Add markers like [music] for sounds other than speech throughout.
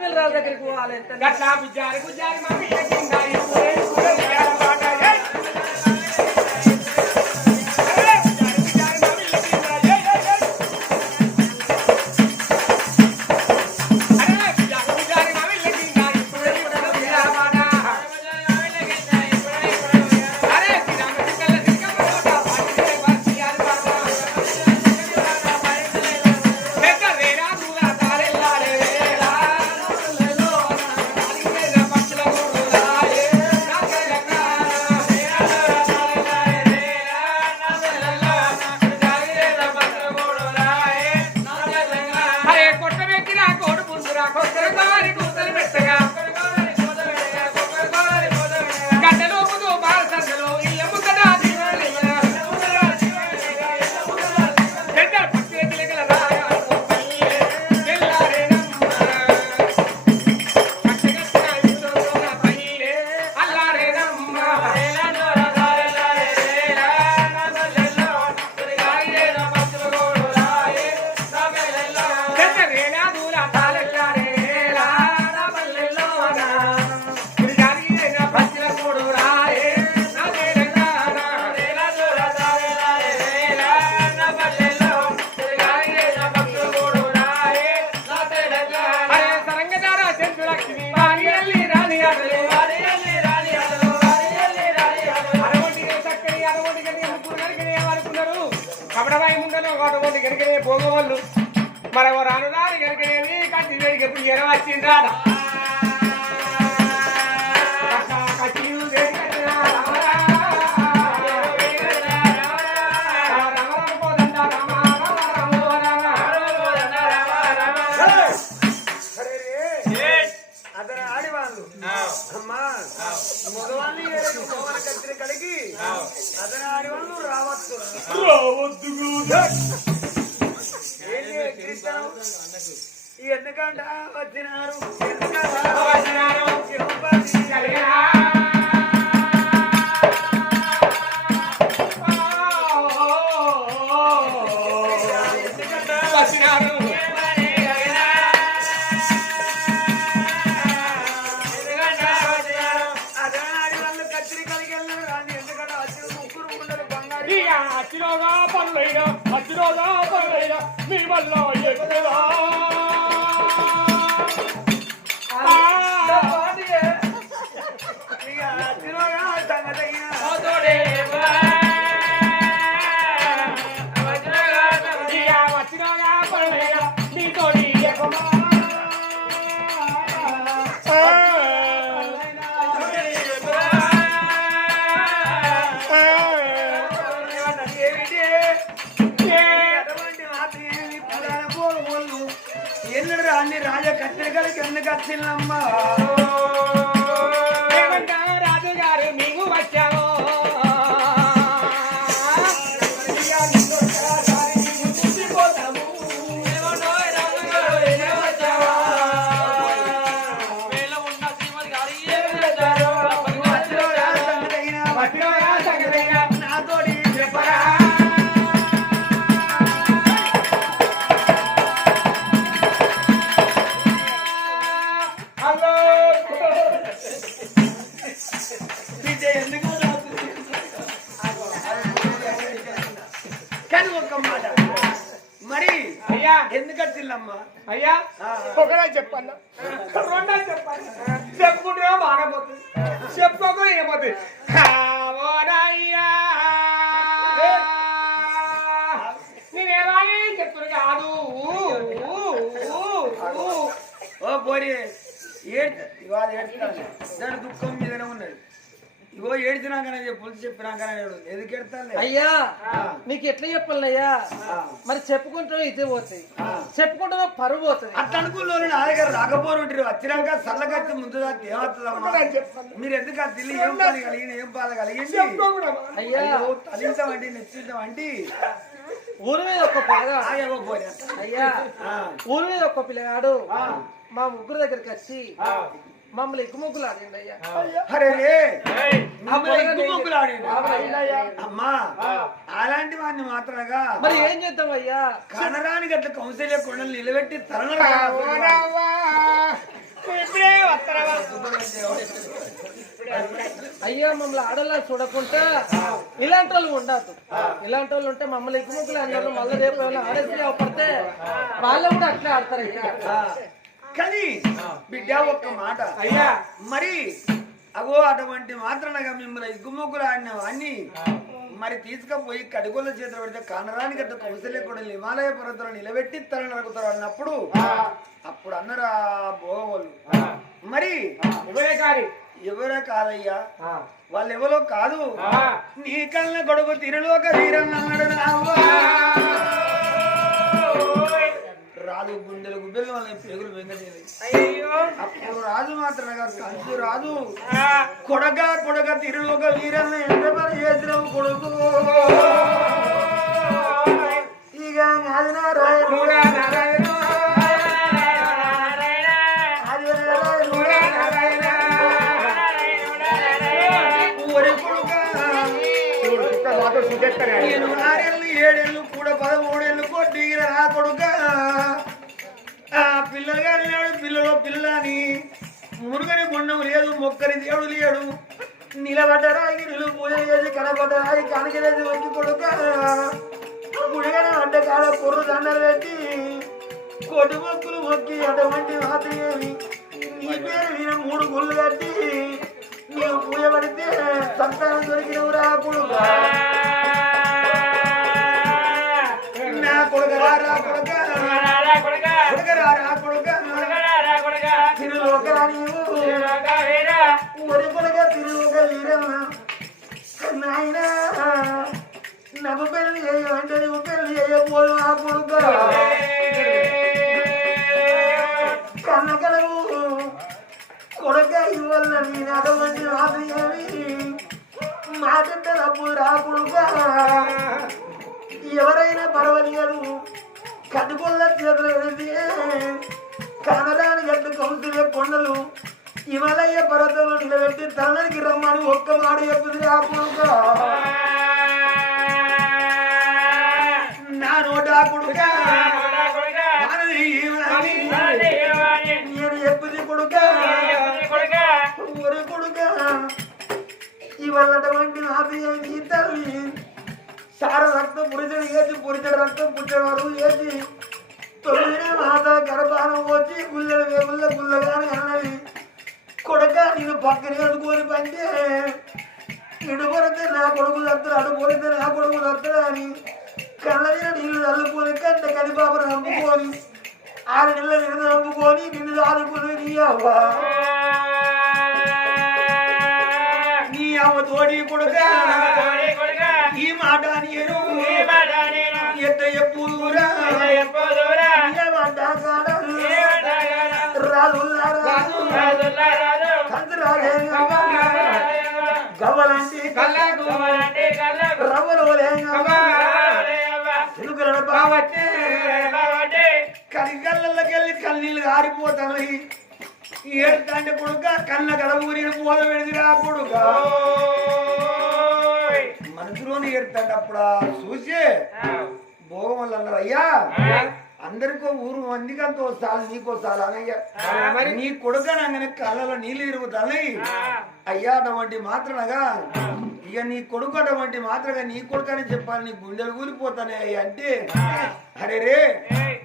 రాజు దగ్గరికి పోవాలి. ఆడివాళ్ళు అమ్మా కత్తిరి కలిగి అతను కలిగినా. వచ్చినారు. కత్తిరికలకి ఎందుకు ఏమవుతుంది కావోనయ్యా నేనేమని చెప్తున్నా కాదు. ఓ పోరి ఏడ్ ఇవాళ దాని దుఃఖం మీదనే ఉన్నది. ఇగో ఏడ్చినాకనే చెప్పు చెప్పినాకనే ఎందుకు ఏడుతాను అయ్యా నీకు ఎట్లా చెప్పాలయ్యా? మరి చెప్పుకుంటూ ఇదే పోతాయి. చెప్పుకుంటూ పరువు పోతుంది అట్లా అనుకున్న నా దగ్గర రాకపోరు ఉంటారు వచ్చినాక చల్లగచ్చి ముందు ఏమవుతుందమ్మా మీరు ఎందుకు అది తెలియ ఏం బాధ కలిగింది ఏం బాధ కలిగింది? అయ్యా. తలించమండి నెచ్చించమండి ఊరి మీద ఒక్క పిల్లగాడు. అయ్యా ఊరి మీద ఒక్క పిల్లగాడు మా ముగ్గురు దగ్గరికి వచ్చి మమ్మల్ని ఎక్కువ ముగ్గులు ఆడిండి అయ్యా అరే రే. మిమ్మల్ని ఎక్కువ. అమ్మా అలాంటి వాడిని మాత్రమే మరి ఏం చేద్దాం అయ్యా? కనరాని గట్ల కౌన్సిల్ కొండలు నిలబెట్టి తరణ ఇప్పుడే వస్తారా అయ్యా మమ్మల్ని ఆడలా చూడకుండా ఇలాంటి వాళ్ళు ఉండదు ఇలాంటి వాళ్ళు ఉంటే మమ్మల్ని ఎగ్గుముగ్గులు అన్నారు మళ్ళీ రేపు ఆడేసి అవపడితే వాళ్ళు కూడా అట్లే ఆడతారు అయ్యా కానీ బిడ్డ ఒక్క మాట. అయ్యా. మరి అగో అటువంటి మాత్రనగా మిమ్మల్ని ఇగ్గుముగ్గులు ఆడిన వాణ్ణి మరి తీసుకుపోయి కడుగోల చేతులు పెడితే కనరాని గట్ట కౌశల్య కూడా హిమాలయ పర్వతాలు నిలబెట్టి తల నరుకుతారు అన్నప్పుడు అప్పుడు అన్నారు భోగవాళ్ళు మరి ఎవరో కాదయ్యా? వాళ్ళు ఎవరో కాదు. నీ కళ్ళ గొడుగు తిరులోక వీరం రాజు గుండెలు వాళ్ళ పేగులు అప్పుడు రాజు మాత్రమే కాదు కంచు రాజు కొడక కొడక తిరులోక వీరన్న ఎంత పని చేసినావు కొడుకు ఇక అది నా నేను ఆరేళ్ళు ఏడేళ్ళు కూడా పదమూడేళ్ళు కొట్టిగిన నా కొడుక. ఆ పిల్లలు కానీ లేడు పిల్లలో పిల్లని మురుగని గుండం లేదు మొక్కని దేవుడు లేడు. నిలబడ్డరాయి నిలు పూజ చేసి కనబడ్డరాయి కనకలేదు వచ్చి కొడుక. గుడిగన అడ్డ కాడ పొర్రు దండలు పెట్టి కొట్టు మొక్కులు మొక్కి అటువంటి ఏమి? నీ పేరు విన మూడు గుళ్ళు కట్టి నీవు పూజ పడితే సంతానం దొరికినవు రా కొడుక. నా కొడుక రా రా కొడుక కొడుక. రా రా కొడుక. తిరులోక నీవు మాటంటే డబ్బు రా కొడుక ఎవరైనా పర్వాలేదు కట్టుకొల్ల చేతులు కనరాని గట్టు కౌతుల కొండలు హిమాలయ పర్వతంలో నిలబెట్టి తనకి రమ్మని ఒక్క మాట చెప్పింది ఆ కొడుక. నా నోట మనది సార రక్తం పురిచడు వేసి పురిచడు రక్తం పుట్టేవారు వేసి తొమ్మిది మాత గర్భానం వచ్చి గుల్లెల వేగుల్ల గుల్లగాని అన్నది కొడుక నేను పక్కన ఎదుకొని పంటే ఇడు కొడితే నా కొడుకు తత్తుడు అటు కొడితే నా కొడుకు తత్తుడు అని కళ్ళ మీద నీళ్ళు చల్లుకొని కంట కదిపాపను నమ్ముకొని ఆరు నెలల నిన్ను నమ్ముకొని నిన్ను దాదుకుని నీ అవ్వ నీ అవ్వ తోడి కొడుక ఈ మాట వెళ్ళి కన్నీళ్ళు ఆరిపోతాయి. ఏడుతంటే కొడుక కన్న కడబూరి పోద పెడిదిరా కొడుక. మనసులోని ఏడుతాడు అప్పుడు. చూసి. భోగం వల్ల అన్నారు అయ్యా అందరికో ఊరు మందికంత వస్తాను నీకో సాలు అనయ్యా. మరి నీ కొడుక నాగనే కళ్ళలో నీళ్ళు తిరుగుతాయి అయ్యా అటువంటి మాత్రనగా ఇక నీ కొడుకు అటువంటి మాత్రగా నీ కొడుకు అని చెప్పాలి నీ గుండెలు కూలిపోతానే అంటే అరే రే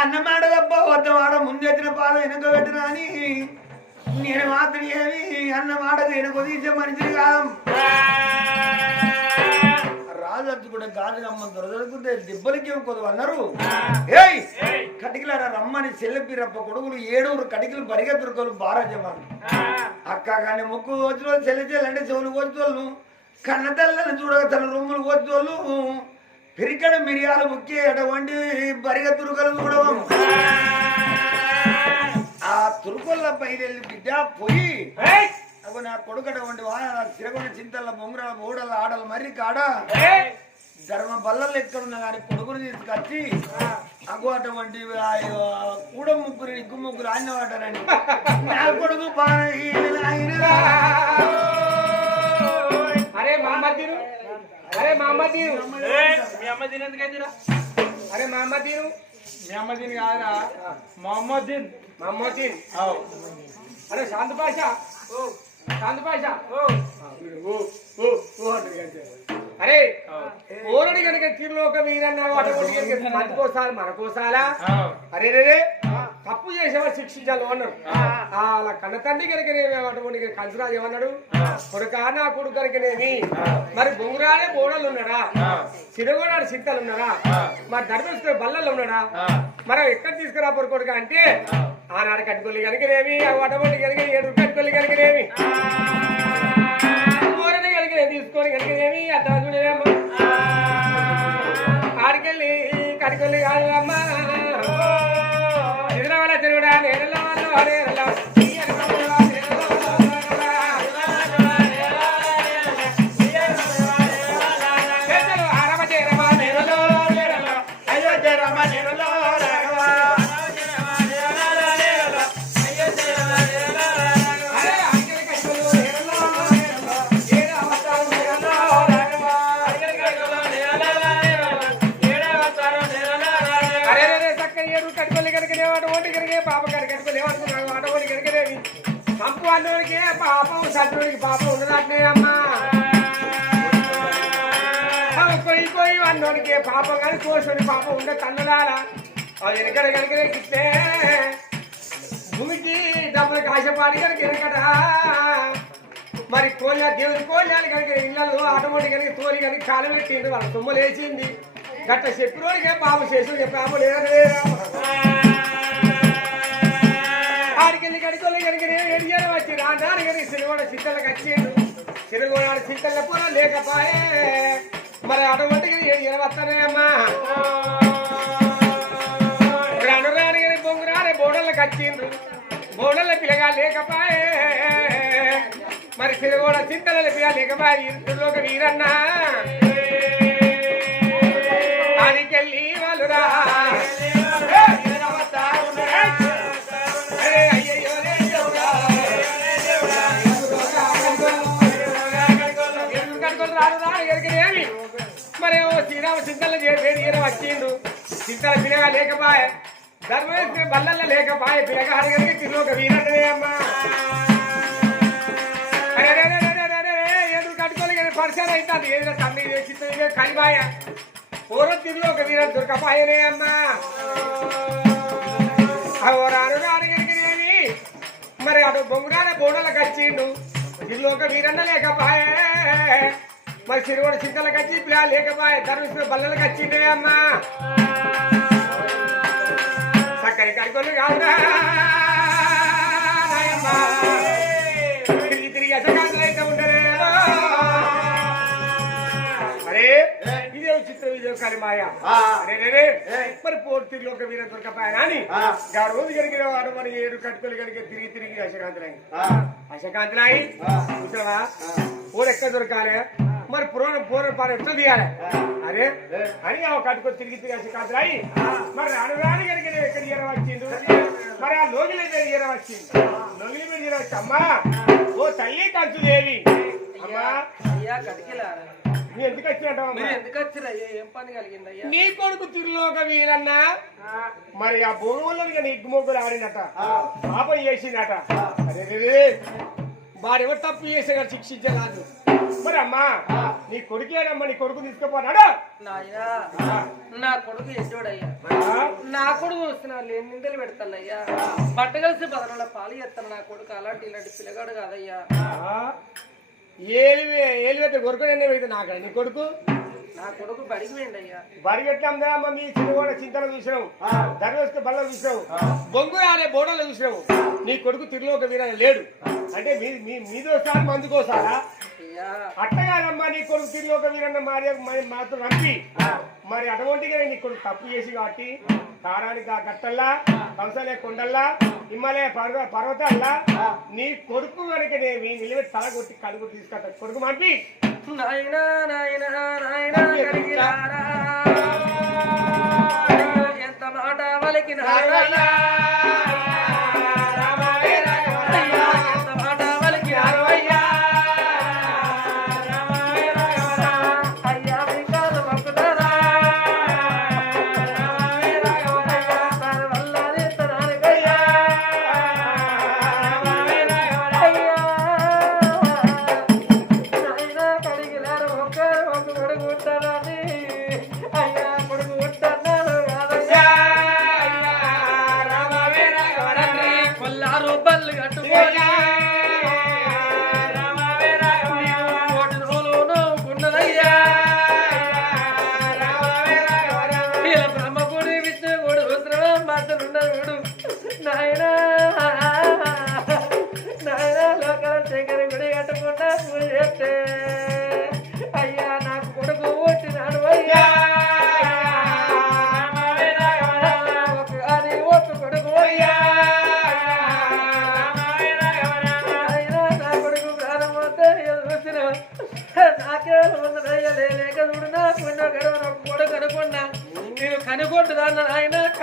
అన్నమాట తప్ప వద్ద మాట ముందెత్తిన పాలు వెనుక పెట్టినా అని. నేను మాత్రం ఏమి అన్న మాటకు వెనుక తీసే మనిషిని కాదు. అచ్చు కూడా గాజు రమ్మ దొరదొరుకుంటే దెబ్బలకి కొద్దు అన్నారు? ఏయ్! కటికలారా రమ్మని చెల్లెపి రప్ప కొడుకులు ఏడుగురు కటికలు బరిగా దొరకలు బారాజమాను అక్క కానీ ముక్కు వచ్చి చెల్లి చెల్లంటే చెవులు వచ్చోళ్ళు కన్న తెల్లని చూడక తన రొమ్ములు వచ్చోళ్ళు పిరికడ మిరియాలు ముక్కి అటువంటి బరిగ తురుకలు చూడవం ఆ. తురుకొల్ల పైదెళ్ళి బిడ్డ పోయి అప్పుడు నా కొడుకు అటువంటి వాన సిరగొండ చింతల బొంగురాల మూడల ఆడల మర్రి కాడ? ధర్మ బల్లలు ఎక్కడున్నా కానీ కొడుకుని తీసుకొచ్చి అగో అటువంటి కూడ ముగ్గురు ఇగ్గు ముగ్గురు ఆయన వాటారని [laughs] నా కొడుకు బాగా అరే మా అమ్మ తీరు అరే మా అమ్మ తీరు అరే మా అమ్మ తీరు మీ అమ్మ దీని. కాదురా మొహమ్మద్ దీన్. మమ్మోదీన్ అవు. అరే శాంతి పాష. పాష అంతే. అరే ఓరుడి కనుక తిరులోక వీరన్న అటువంటి కనుక మనకోసారి మనకోసాలా అరే రే తప్పు చేసేవాడు శిక్షించాలి అన్నాడు ఆ, అలా కన్న తండ్రి కనుకనేమి అటువంటి కంచరాజు ఏమన్నాడు? కొడుక నా కొడుకు కనుకనేమి మరి బొంగురాడే బోడలు ఉన్నాడా సిరగోడాడు సింతలు ఉన్నాడా మరి ధర్మేశ్వర బల్లలు ఉన్నాడా మనం ఎక్కడ తీసుకురా కొడుక అంటే? ఆనాడు కట్టుకొల్లి కనుకనేమి అటువంటి కనుక ఏడు కట్టుకొల్లి కనుకనేమి ఊరని కనుక తీసుకొని కనుకనేమి అట్లా చూడలేము ఆడికెళ్ళి కడికొల్లి కాదు అమ్మ. ఎదురవాళ్ళ వల్ల తిరుగుడా నేరలో వల్ల పాపం కానీ కోసుకొని పాపం ఉండే తన్నదారా అది వెనకడ కనుకనే గిట్లే భూమికి డబ్బులు ఆశపాడి కనుక వెనకట. మరి కోళ్ళ దేవుడి కోళ్ళాలు కనుక ఇళ్ళలో ఆటోమేటిక్ కనుక తోలి కనుక కాలు పెట్టిండు వాళ్ళ సొమ్ము లేచింది. గట్ట చెప్పినోడికే పాపం చేసి పాపం లేదు ఆడికెళ్ళి కడుకోలే కనుక ఎడియారు వచ్చి రాజాని కనుక సినిగోడ సిద్ధలకు వచ్చిండు సినిగోడ సిద్ధల పూర లేకపాయే మరి అటువంటి ఎడియారు వస్తానే అమ్మా? రాను రాని కానీ బొంగురాని బోడలకు వచ్చిండ్రు బోడల పిల్లగా లేకపాయే. మరి సిరిగోడ చింతల పిల్ల లేకపాయి. ఇంట్లో వీరన్నా. అదికెళ్ళి వాళ్ళురా చింతల వేడి వచ్చిండు. చింతల పిల్లగా లేకపాయ ధర్మేశ్వరి బల్లల్ల లేకపాయ పిల్లగా అడిగలిగి తిరులోక వీరన్నదే అమ్మా. అరే ఎందుకు కట్టుకోలేదు పరిచయం అవుతుంది ఏదో తమ్మి చిత్త కలిపాయ పూర్వ తిరులోక వీర దొరకపాయనే అమ్మా. అవరాను రానగలిగినవి మరి అటు బొంగురాల బోడలకు వచ్చిండు తిరులోక వీరన్న లేకపాయే. మరి సిరిగోడ చింతలకు వచ్చి పిల్ల లేకపాయే ధర్మేశ్వర బల్లలకు వచ్చిండే అమ్మా. చక్కని కడుకొని నాయమ్మా. తిరిగి తిరిగి అయితే ఉండరే. అరే ఇదే చిత్రం ఇదే కలిమాయ అరే. మరి వీర అని గా రోజు కలిగిన వాడు మరి ఏడు కట్టుకొని కలిగి తిరిగి తిరిగి అశకాంతలాయి చూసావా? పూర ఎక్కడ దొరకాలి. మరి పురాణం పూర పాలు ఎట్లా తీయాలి? అరే అని ఆ కట్టుకొని తిరిగి తిరిగి అశకాంతలాయి మరి రాను రాని కలిగిన ఎక్కడ ఈర వచ్చిండు? మరి ఆ లోగిలి మీద ఈర వచ్చింది లోగిలి మీద ఈర వచ్చి అమ్మా ఓ తల్లి అమ్మా. అయ్యా కటికిలారా నీ ఎందుకు వచ్చినట్టు పని నీ కొడుకు తిరులోక వీరన్న. మరి ఆ భూముల్లో నీ ఇగ్గుమొగ్గులు ఆడినట. పాపం చేసిందట. అరే. వాడెవరు తప్పు చేసే శిక్షించరాదు మరి అమ్మా నీ కొడుకేనమ్మా నీ కొడుకు తీసుకుపోనాడు. నా కొడుకు ఎడ్డోడయ్యా. నా కొడుకు వస్తున్నా లేని నిందలు పెడతానయ్యా. బట్ట కలిసి బదనల పాలు ఎత్తాను నా కొడుకు. అలాంటి ఇలాంటి పిల్లగాడు కాదయ్యా. ఏలివే ఏలివైతే అయితే నాక నీ కొడుకు? అమ్మ మీ చిన్నగోడ చింతలు చూసినావు ధర్మేశ్వర బల్ల చూసినావు బొంగు అనే బోడలు చూసినావు నీ కొడుకు తిరులోక వీర లేడు. అంటే మీ మీ మీదోసారి మందుకోసారా అయ్యా. అట్టగానమ్మా నీ కొడుకు తిరిగి ఒక వీరన్న మారి మరి మాతో రంపి మరి అటువంటిగా నీ కొడుకు తప్పు చేసి కాబట్టి తారానికి ఆ గట్టల్లా కంసలే కొండల్లా హిమాలయ పర్వ పర్వతాల్లా నీ కొడుకు కనుకనేమి నిలబెట్టి తల కొట్టి కడుగు తీసుకొస్తా కొడుకు మంపి నాయనా నాయనా నాయనా కడిగిలారా ఎంత మాట వలికి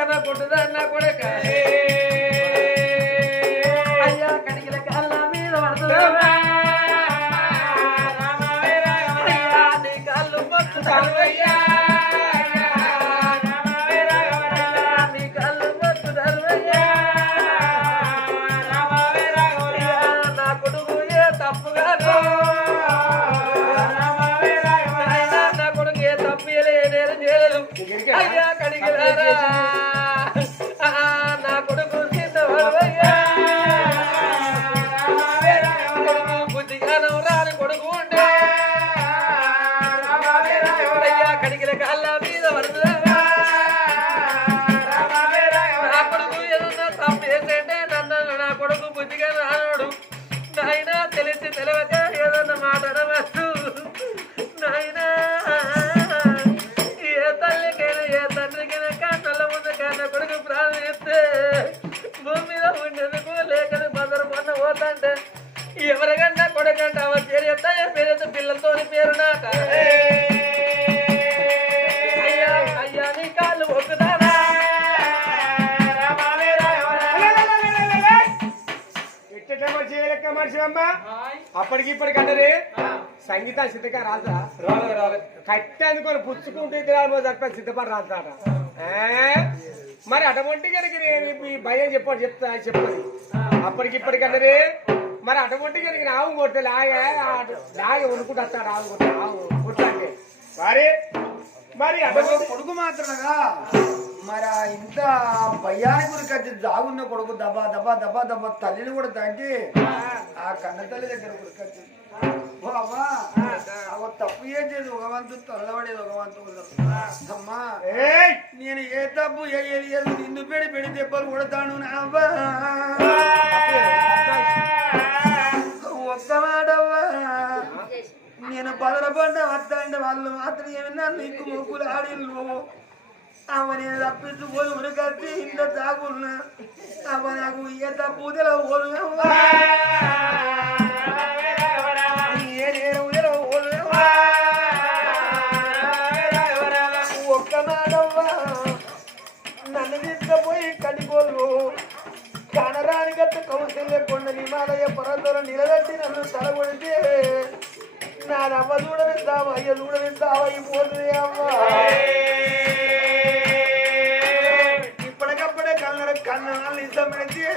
ఆయన కనగొట్టుదాన్న కొడుక? ఎవరికన్నా కొడుకంటే అవ పేరు ఎత్తా పేరు పిల్లలతో పేరు నాట అయ్యా అయ్యా నీ కాళ్ళు ఒక్కుతానా ఎట్ట మనిషి ఏ లెక్క మనిషి అమ్మ అప్పటికి ఇప్పటికి అన్నది సంగీత సిద్ధగా రాదురా కట్టి అందుకొని పుచ్చుకుంటే తప్ప సిద్ధపడి రాస్తాడ? మరి అటువంటి కనుక నేను ఈ భయం చెప్పాడు చెప్తా చెప్పది అప్పటికి ఇప్పటికి అన్నది మరి అటువంటి కనుక ఆవు కొడితే లాగే లాగే వణుకుంటూ వస్తాడు ఆవు కొట్ట ఆవు కొట్టాకే మరి మరి అటువంటి కొడుకు మాత్రమేగా మరి ఇంత భయానికి గురికి జాగున్న కొడుకు దబా దబా దబా దబా తల్లిని కూడా తంటి ఆ. కన్న తల్లి దగ్గర గురికొచ్చి బాబా తప్పు ఏం చేసి ఒక వంతు తల్లబడేది ఒక వంతు అమ్మా! నేను ఏ తప్పు చేయలేదు నిన్ను పెడి పెడి దెబ్బలు కొడతాను నావ్వా ఒక్క మాటవ్వా నేను పదలపడ్డ వస్తాంటే వాళ్ళు మాత్రం ఏమన్నా నీకు మొక్కులు ఆడిల్లు అవ నేను తప్పించుకోదు ఉరికత్తి ఇంత తాగున్నా అవ నాకు ఏ తప్పు తెలవదు కౌశల్య కొండ హిమాలయ పర్వతాలు నిలబెట్టి నన్ను తలగొడితే నా రవ్వ చూడనిద్దామా అయ్య చూడనిద్దామా ఈ పోతుంది అమ్మా ఇప్పటికప్పుడే కన్నర కన్నాళ్ళు ఇష్టం పెడితే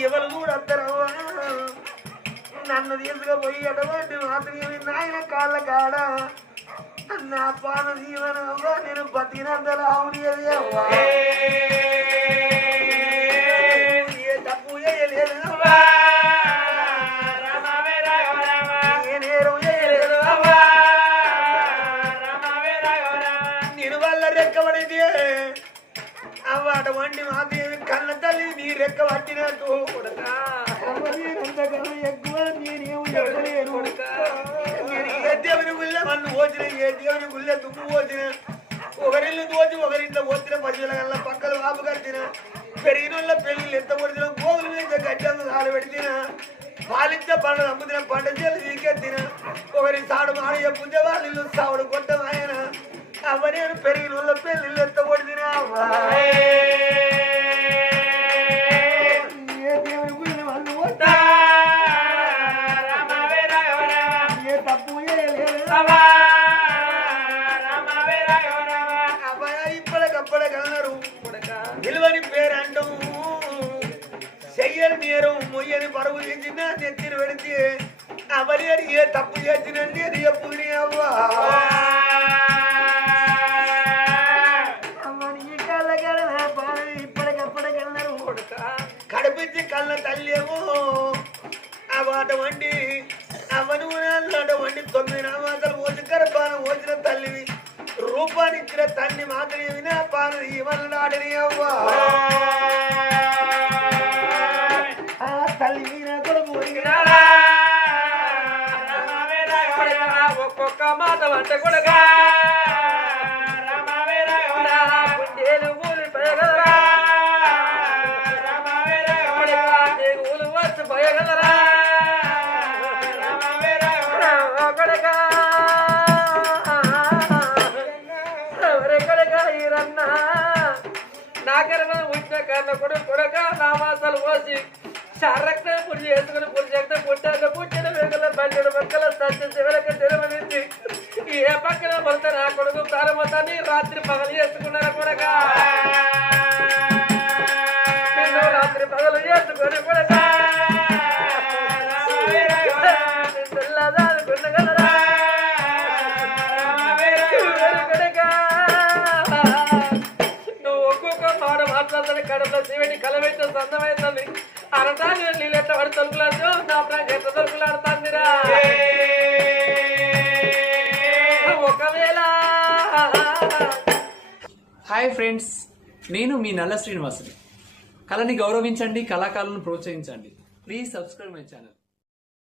ఎవరు కూడా వస్తారవ్వా నన్ను తీసుకుపోయి అటువంటి మాత్రమే నాయన కాళ్ళ కాడ నా పాన జీవన అవ్వా నేను బతికినంత లావునియది అవ్వా రెక్కబడితే అవ్వ అటువంటి మాదేవి కన్న తల్లి నీ రెక్క పట్టినట్టు కొడతా ఎక్కువ నేనేం చెప్పలేను ఏ దేవుని గుళ్ళ మన్ను పోచిన ఏ దేవుని గుళ్ళ దుమ్ము పోచిన ఒకరిల్లు దోచి ఒకరింట్లో పోచిన పశువుల కల్లా పక్కలు వాపు కట్టిన పెరిగిన పెళ్ళి ఎంత పొడిచిన గోగుల మీద గడ్డంగా సాలు పెడితిన పాలించే పంట అమ్ముతున్న పంట చేలు వీకెత్తిన ఒకరి సాడు మాడి చెప్పుతే వాళ్ళు ఇల్లు సావుడు కొట్టమాయన? అవ్వ నేను పెరిగిన పెళ్ళిళ్ళు ఎంత పొడిచిన నాటిని అవ్వా. ఆ తల్లి మీనా కూడా పోయినా ఒక్కొక్క మాట వంట కొడక. కన్న కొడుకు కొడక నామాసాలు పోసి శారక్త పుడి చేసుకుని పుడి చేస్తే పుట్టాక పుట్టిన వేగల బండి పక్కల సత్య శివలక తెరవనింది. ఏ పక్కన భర్త నా కొడుకు ప్రారంభతాన్ని రాత్రి పగలు చేసుకున్నారు కొడక? రాత్రి పగలు చేసుకొని కొడక. ఎవరు ఎట్ట పడి నా ప్రాంగ ఎట్ట తొలుకులాడుతుందిరా ఒకవేళ. హాయ్ ఫ్రెండ్స్ నేను మీ నల్ల శ్రీనివాసుని. కళని గౌరవించండి కళాకారులను ప్రోత్సహించండి. Please subscribe my channel.